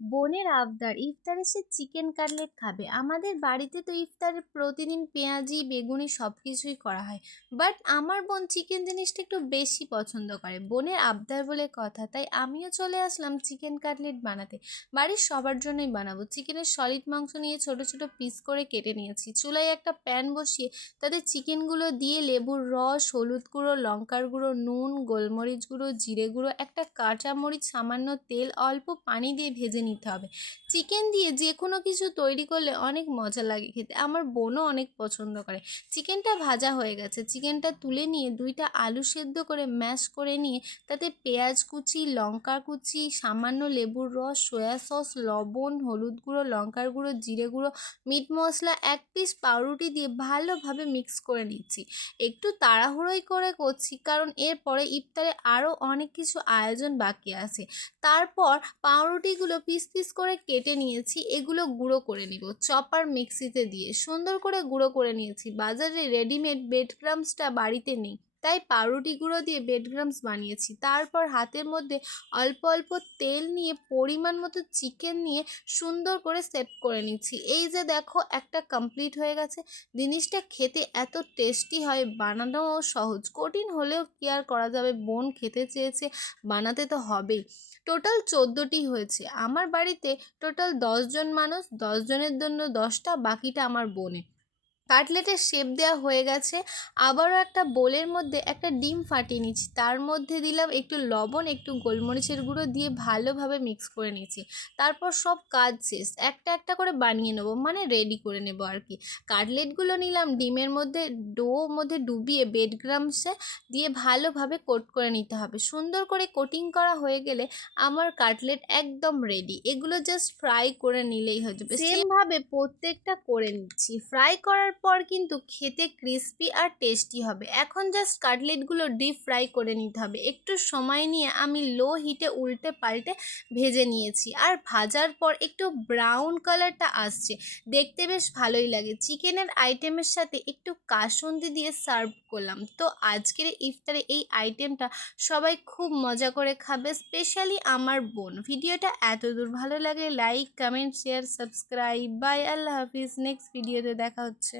বোনের আবদার, ইফতারে সে চিকেন কাটলেট খাবে। আমাদের বাড়িতে তো ইফতারে প্রতিদিন পেঁয়াজি, বেগুনি সব কিছুই করা হয়। বাট আমার বোন চিকেন জিনিসটা একটু বেশি পছন্দ করে। বোনের আবদার বলে কথা, তাই আমিও চলে আসলাম চিকেন কাটলেট বানাতে। বাড়ির সবার জন্যই বানাবো। চিকেনের সলিড মাংস নিয়ে ছোট ছোট পিস করে কেটে নিয়েছি। চুলায় একটা প্যান বসিয়ে তাতে চিকেনগুলো দিয়ে লেবুর রস, হলুদ গুঁড়ো, লঙ্কার গুঁড়ো, নুন, গোলমরিচ গুঁড়ো, জিরে গুঁড়ো, একটা কাঁচা মরিচ সামান্য তেল, অল্প পানি দিয়ে ভেজে নিতে হবে। চিকেন দিয়ে যে কোনো কিছু তৈরি করলে অনেক মজা লাগে খেতে। আমার বোনও অনেক পছন্দ করে। চিকেনটা ভাজা হয়ে গেছে। চিকেনটা তুলে নিয়ে দুইটা আলু সেদ্ধ করে ম্যাশ করে নিয়ে তাতে পেঁয়াজ কুচি, লঙ্কা কুচি, সামান্য লেবুর রস, সয়া সস, লবণ, হলুদ গুঁড়ো, লঙ্কার গুঁড়ো, জিরে গুঁড়ো, মিট মশলা, এক পিস পাউরুটি দিয়ে ভালোভাবে মিক্স করে নিচ্ছি। একটু তাড়াহুড়োই করে করছি কারণ এরপরে ইফতারে আরও অনেক কিছু আয়োজন বাকি আছে। তারপর পাউরুটিগুলো পিস পিস পিস করে কেটে নিয়েছি, এগুলো গুঁড়ো করে নিব। চপার মিক্সিতে দিয়ে সুন্দর করে গুঁড়ো করে নিয়েছি। বাজারে রেডিমেড বেড ক্রামসটা বাড়িতে নেই। তাই পাউরুটি গুঁড়ো দিয়ে বেড ক্রামস বানিয়েছি। তারপর হাতের মধ্যে অল্প অল্প তেল নিয়ে পরিমাণ মতো চিকেন নিয়ে সুন্দর করে সেট করে নিচ্ছি। এই যে দেখো, একটা কমপ্লিট হয়ে গেছে। জিনিসটা খেতে এত টেস্টি হয়, বানানোও সহজ। কঠিন হলেও কি আর করা যাবে? বোন খেতে চেয়েছে, বানাতে তো হবেই। টোটাল চোদ্দোটি হয়েছে। আমার বাড়িতে টোটাল দশজন মানুষ দশজনের জন্য দশটা, বাকিটা আমার বোনে। কাটলেটের শেপ দেওয়া হয়ে গেছে। আবারও একটা বোলের মধ্যে একটা ডিম ফাটিয়ে নিচ্ছি। তার মধ্যে দিলাম একটু লবণ একটু গোলমরিচের গুঁড়ো দিয়ে ভালোভাবে মিক্স করে নিচ্ছি। তারপর সব কাজ শেষ। একটা একটা করে বানিয়ে নেব মানে রেডি করে নেব আর কি। কাটলেটগুলো নিলাম ডিমের মধ্যে ডো মধ্যে ডুবিয়ে বেড গ্রামসে দিয়ে ভালোভাবে কোট করে নিতে হবে। সুন্দর করে কোটিং করা হয়ে গেলে আমার কাটলেট একদম রেডি এগুলো জাস্ট ফ্রাই করে নিলেই হয়ে যাবে। সেমভাবে প্রত্যেকটা করে নিচ্ছি। ফ্রাই করার পর কিন্তু খেতে ক্রিস্পি আর টেস্টি হবে। এখন জাস্ট কাটলেটগুলো ডিপ ফ্রাই করে নিতে হবে। একটু সময় নিয়ে আমি লো হিটে উল্টে পাল্টে ভেজে নিয়েছি। আর ভাজার পর একটু ব্রাউন কালারটা আসছে। দেখতে বেশ ভালোই লাগে। চিকেনের আইটেমের সাথে একটু কাসুন্দি দিয়ে সার্ভ করলাম। তো আজকের ইফতারে এই আইটেমটা সবাই খুব মজা করে খাবে স্পেশালি আমার বোন। ভিডিওটা এত দূর ভালো লাগে like comment share subscribe bye আল্লাহ হাফিজ। নেক্সট ভিডিওতে দেখা হচ্ছে।